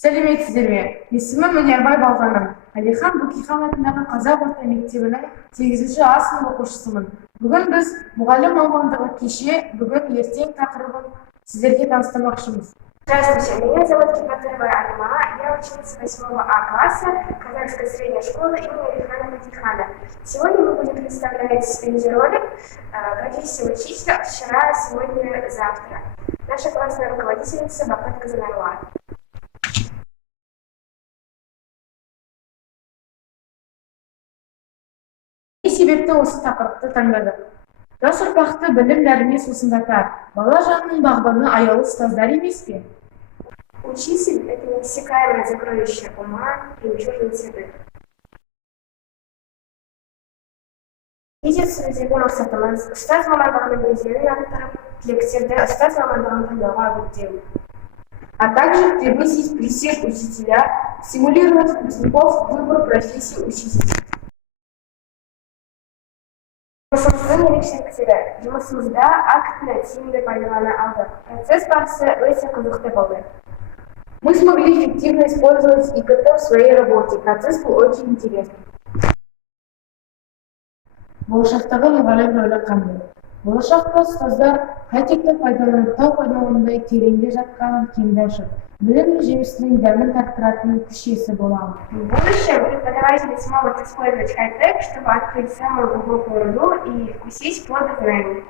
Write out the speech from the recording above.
Сәлеметсіздер ме? Есімім Өнербай Балғаным. Әлихан Бөкейхан атындағы Қазақ орта мектебінің 8-ші А сынып оқушысымын. Бүгін біз мұғалім мамандығы кеше, бүгін ертең тақырыбын сіздерге таныстырмақшымыз. Здравствуйте, меня зовут Кипатырова Алима, я ученица 8 А класса Казахской средней школы имени Алихана Бөкейхана. Сегодня мы будем представлять видеоролик профессии учителя вчера, сегодня, завтра. Наша классная руководительница Бакат Казанарова. Не себепті осы тақырыпты таңдадық? Жас ұрпақты білім дәріме сусындатар, бала жанының бағбаны аялы ұстаздар емес пе? Учитель – это неиссякаемое сокровище ума и учебной среды. Видео сөздердің мақсатымыз ұстаз мамандығының өздерін арттырып, түлектерді ұстаз мамандығын таңдауға үгіттеу. А также превысить престиж учителя, стимулировать выпускников к выбору профессии учителя. Жұмысымыздың ерекшеліктері. Жұмысымызда актіні тиімді пайдалана алдық. Процесс барысы өте қызықты болды. Мы смогли эффективно использовать ИКТ в своей работе. Процесс был очень интересный. Болашақтағы мұғалім рөлі қандай? Болашақта ұстаздар қай-текті пайдаланып, тау пайдаланудай тереңде жатқан кеңді ашып, білім жемісінің дәмін тарттыратын күш иесі боламыз. В будущем преподаватели смогут использовать хай-тек, чтобы открыть самую глубокую руду и вкусить плоды знаний.